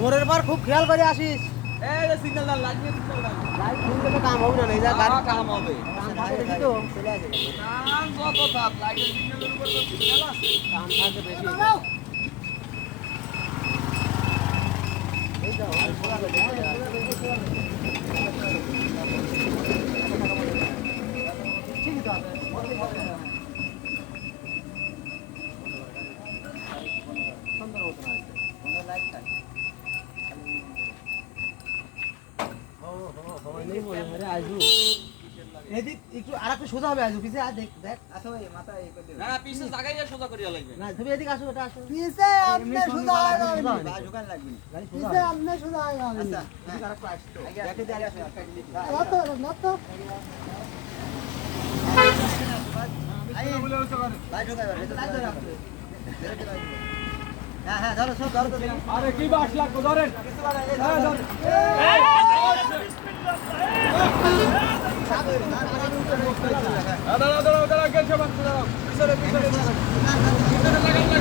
মোড়ের পর খুব খেয়াল করে আসিস। এই যে সিগন্যাল দাও, লাইট নিয়ে সিগন্যাল দাও। লাইট খুললে তো কাম হবে না, এই যা গাড়ি কাম হবে। কাম থাকে বেশি তো চলে আসে। কাম যত থাক, লাইটের সিগন্যালের উপর তো সিগন্যাল আছে। কাম থাকে বেশি। এই যাও, এই খোলা গেছে। ঠিকই তো আছে। সুন্দর মতন আছে। কোনো লাইট থাকে। এদিক একটু আরেকটু সোজা হবে, আজু পিছে দেখ দেখ আসো এই মাথা এই করে না, পিছে জায়গায় সোজা করিয়া লাগবে। না তুমি এদিক আসো, এটা আসো পিছে আপনি সোজা হয়ে যাবেন। ঝুকান লাগবে গাড়ি সোজা পিছে আপনি সোজা হয়ে যাবেন। আচ্ছা এদিক আরেকটু আসতো দেখে দিয়ে আসো না তো ভাই ঢোকাই হ্যাঁ হ্যাঁ ধরো সব ধরো। আরে কি বাস লাগবে, ধরেন। দাঁড়াও, দাঁড়াও, দাঁড়াও, গেছে বাচ্চা, দাঁড়াও। পিছনে, পিছনে, পিছনে লাগাও, লাগাও।